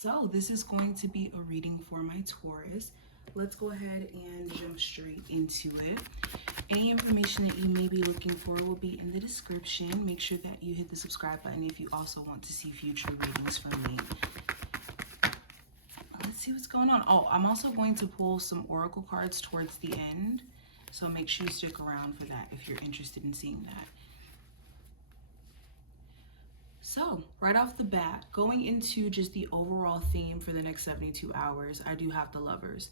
So this is going to be a reading for my Taurus. Let's go ahead and jump straight into it. Any information that you may be looking for will be in the description. Make sure that you hit the subscribe button if you also want to see future readings from me. Let's see what's going on. Oh, I'm also going to pull some oracle cards towards the end. So make sure you stick around for that if you're interested in seeing that. So, right off the bat, going into just the overall theme for the next 72 hours, I do have the Lovers.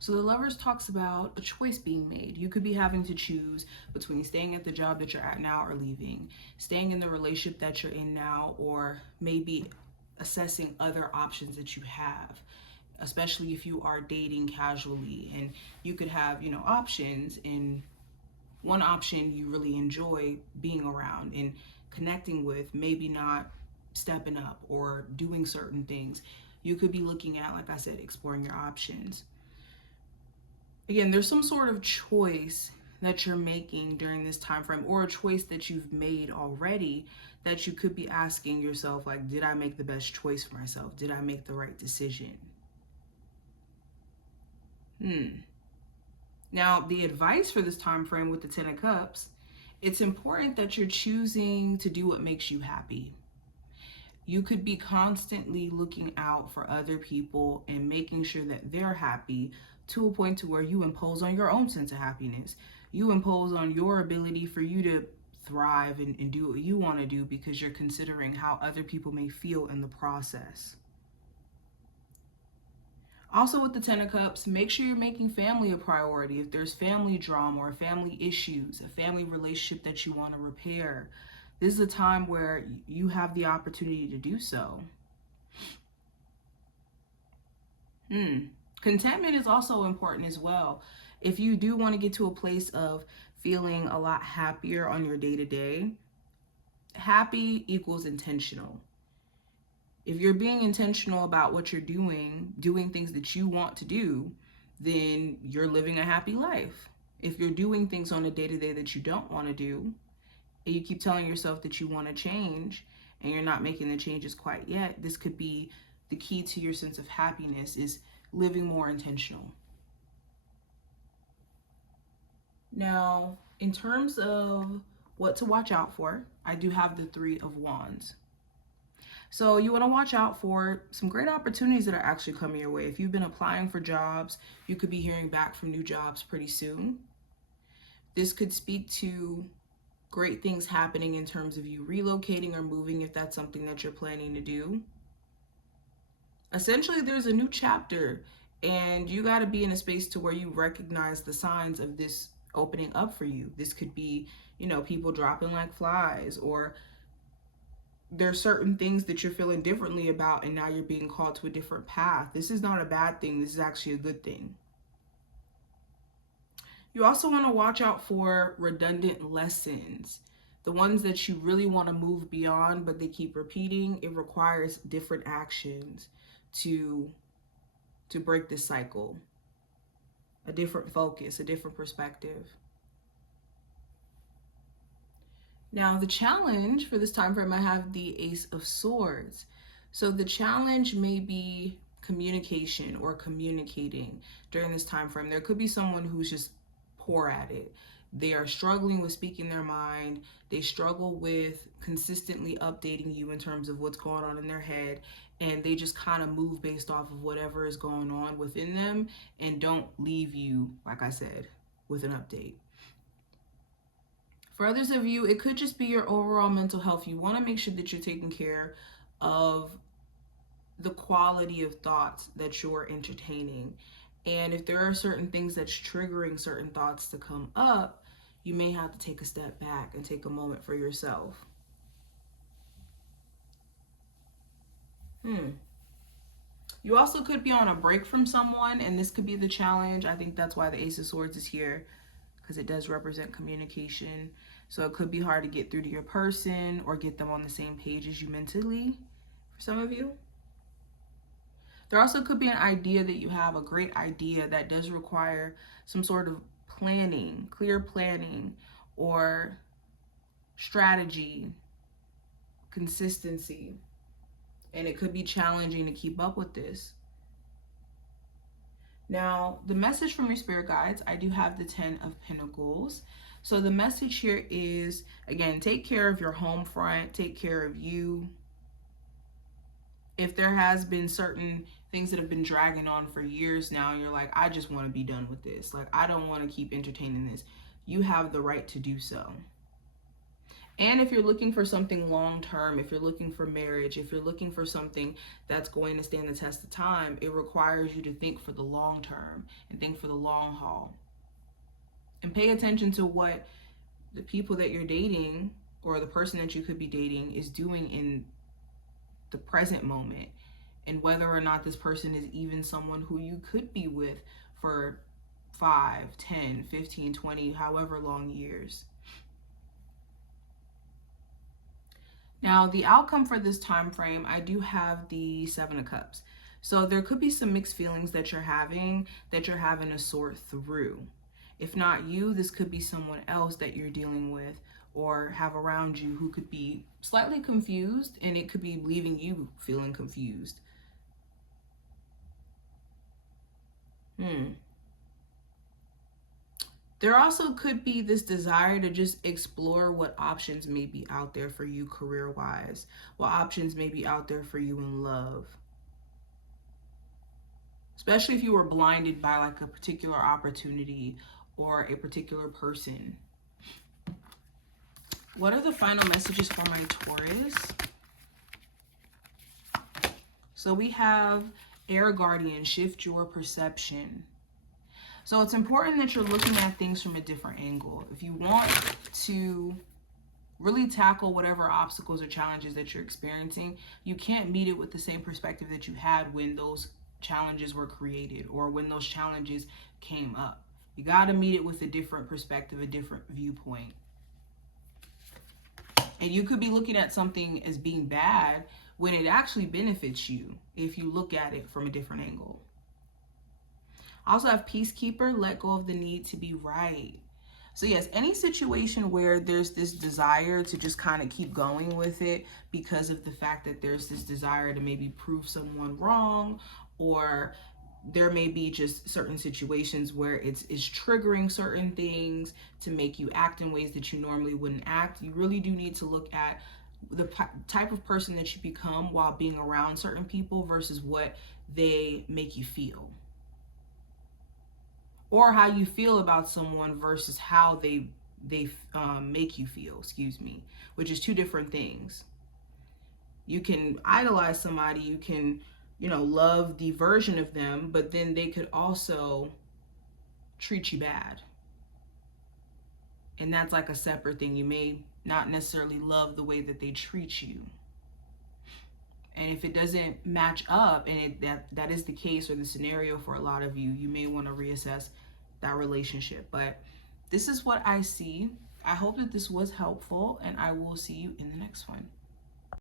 So the Lovers talks about a choice being made. You could be having to choose between staying at the job that you're at now or leaving, staying in the relationship that you're in now, or maybe assessing other options that you have, especially if you are dating casually. And you could have, options, and one option you really enjoy being around and connecting with, maybe not stepping up or doing certain things. You could be looking at, like I said, exploring your options. Again, there's some sort of choice that you're making during this time frame, or a choice that you've made already, that you could be asking yourself, like, did I make the best choice for myself? Did I make the right decision? Now, the advice for this time frame with the Ten of Cups, it's important that you're choosing to do what makes you happy. You could be constantly looking out for other people and making sure that they're happy, to a point to where you impose on your own sense of happiness. You impose on your ability for you to thrive and do what you want to do, because you're considering how other people may feel in the process. Also, with the Ten of Cups, make sure you're making family a priority. If there's family drama or family issues, a family relationship that you want to repair, this is a time where you have the opportunity to do so. Contentment is also important as well. If you do want to get to a place of feeling a lot happier on your day-to-day, happy equals intentional. If you're being intentional about what you're doing things that you want to do, then you're living a happy life. If you're doing things on a day-to-day that you don't want to do, and you keep telling yourself that you want to change, and you're not making the changes quite yet, this could be the key to your sense of happiness, is living more intentional. Now, in terms of what to watch out for, I do have the Three of Wands. So you want to watch out for some great opportunities that are actually coming your way. If you've been applying for jobs, you could be hearing back from new jobs pretty soon. This could speak to great things happening in terms of you relocating or moving, if that's something that you're planning to do. Essentially, there's a new chapter, and you got to be in a space to where you recognize the signs of this opening up for you. This could be, people dropping like flies, or there's certain things that you're feeling differently about, and now you're being called to a different path. This is not a bad thing. This is actually a good thing. You also want to watch out for redundant lessons, the ones that you really want to move beyond, but they keep repeating. It requires different actions to break this cycle, a different focus, a different perspective. Now, the challenge for this time frame, I have the Ace of Swords. So the challenge may be communication or communicating during this time frame. There could be someone who's just poor at it. They are struggling with speaking their mind. They struggle with consistently updating you in terms of what's going on in their head. And they just kind of move based off of whatever is going on within them, and don't leave you, like I said, with an update. For others of you, it could just be your overall mental health. You want to make sure that you're taking care of the quality of thoughts that you're entertaining. And if there are certain things that's triggering certain thoughts to come up, you may have to take a step back and take a moment for yourself. You also could be on a break from someone, and this could be the challenge. I think that's why the Ace of Swords is here, because it does represent communication. So it could be hard to get through to your person or get them on the same page as you mentally, for some of you. There also could be an idea that you have, a great idea that does require some sort of planning, clear planning, or strategy, consistency. And it could be challenging to keep up with this. Now, the message from your spirit guides, I do have the 10 of Pentacles. So the message here is, again, take care of your home front, take care of you. If there has been certain things that have been dragging on for years now, and you're like, I just want to be done with this. Like, I don't want to keep entertaining this. You have the right to do so. And if you're looking for something long term, if you're looking for marriage, if you're looking for something that's going to stand the test of time, it requires you to think for the long term and think for the long haul. And pay attention to what the people that you're dating or the person that you could be dating is doing in the present moment, and whether or not this person is even someone who you could be with for 5, 10, 15, 20, however long years. Now, the outcome for this time frame, I do have the 7 of Cups. So there could be some mixed feelings that you're having to sort through. If not you, this could be someone else that you're dealing with or have around you who could be slightly confused, and it could be leaving you feeling confused. There also could be this desire to just explore what options may be out there for you career-wise, what options may be out there for you in love. Especially if you were blinded by like a particular opportunity or a particular person. What are the final messages for my Taurus? So we have Air Guardian, shift your perception. So it's important that you're looking at things from a different angle. If you want to really tackle whatever obstacles or challenges that you're experiencing, you can't meet it with the same perspective that you had when those challenges were created or when those challenges came up. You got to meet it with a different perspective, a different viewpoint. And you could be looking at something as being bad when it actually benefits you if you look at it from a different angle. I also have Peacekeeper, let go of the need to be right. So yes, any situation where there's this desire to just kind of keep going with it because of the fact that there's this desire to maybe prove someone wrong, or there may be just certain situations where it's triggering certain things to make you act in ways that you normally wouldn't act. You really do need to look at the type of person that you become while being around certain people versus what they make you feel. Or how you feel about someone versus how they make you feel, which is two different things. You can idolize somebody, you can, love the version of them, but then they could also treat you bad. And that's like a separate thing. You may not necessarily love the way that they treat you. And if it doesn't match up, and that is the case or the scenario for a lot of you, you may want to reassess that relationship. But this is what I see. I hope that this was helpful, and I will see you in the next one.